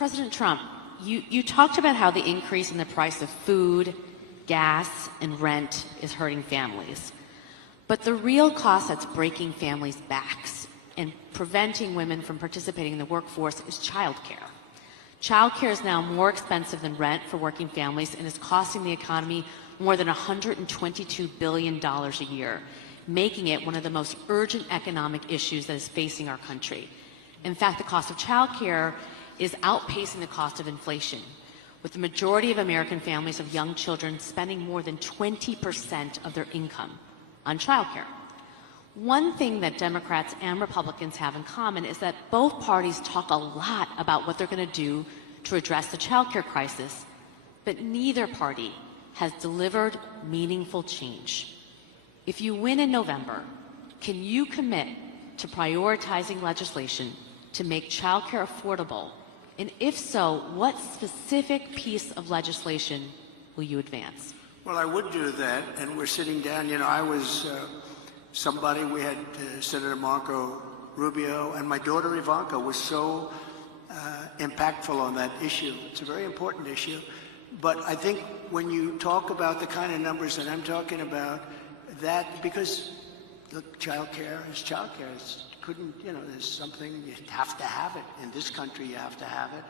President Trump, you talked about how the increase in the price of food, gas, and rent is hurting families. But the real cost that's breaking families' backs and preventing women from participating in the workforce is childcare. Childcare is now more expensive than rent for working families and is costing the economy more than $122 billion a year, making it one of the most urgent economic issues that is facing our country. In fact, the cost of childcare is outpacing the cost of inflation, with the majority of American families of young children spending more than 20% of their income on childcare. One thing that Democrats and Republicans have in common is that both parties talk a lot about what they're going to do to address the childcare crisis, but neither party has delivered meaningful change. If you win in November, can you commit to prioritizing legislation to make childcare affordable? And if so, what specific piece of legislation will you advance? Well, I would do that, and we're sitting down. You know, I was somebody, we had Senator Marco Rubio, and my daughter Ivanka was so impactful on that issue. It's a very important issue. But I think when you talk about the kind of numbers that I'm talking about, that, because look, childcare is childcare. There's something, you have to have it. In this country, you have to have it.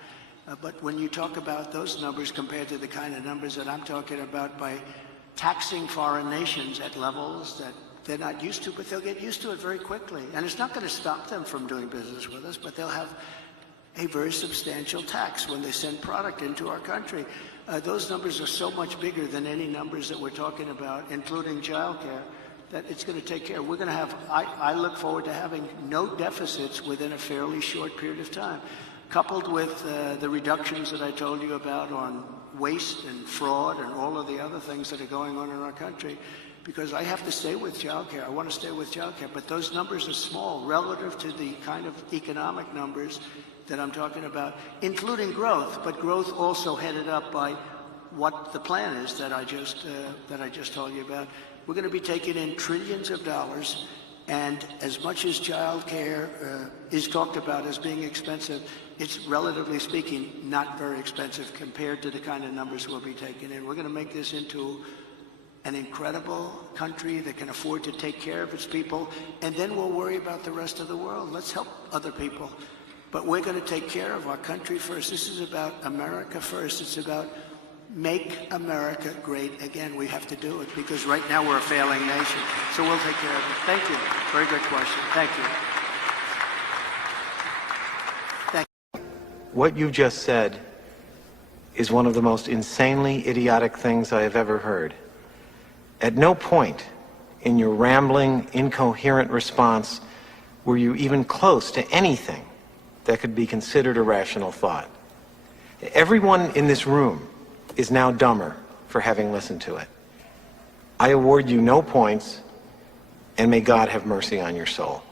But when you talk about those numbers compared to the kind of numbers that I'm talking about by taxing foreign nations at levels that they're not used to, but they'll get used to it very quickly. And it's not going to stop them from doing business with us, but they'll have a very substantial tax when they send product into our country. Those numbers are so much bigger than any numbers that we're talking about, including childcare, that it's going to take care. We're going to have, I look forward to having no deficits within a fairly short period of time, coupled with the reductions that I told you about on waste and fraud and all of the other things that are going on in our country. Because I have to stay with childcare. I want to stay with childcare, but those numbers are small relative to the kind of economic numbers that I'm talking about, including growth, but growth also headed up by what the plan is that I just told you about. We're going to be taking in trillions of dollars, and as much as child care is talked about as being expensive, it's relatively speaking not very expensive compared to the kind of numbers we'll be taking in. We're going to make this into an incredible country that can afford to take care of its people, and then we'll worry about the rest of the world. Let's help other people. But we're going to take care of our country first. This is about America first. It's about make America great again. We have to do it because right now we're a failing nation. So we'll take care of it. Thank you. Very good question. Thank you. Thank you. What you just said is one of the most insanely idiotic things I have ever heard. At no point in your rambling, incoherent response were you even close to anything that could be considered a rational thought. Everyone in this room is now dumber for having listened to it. I award you no points, and may God have mercy on your soul.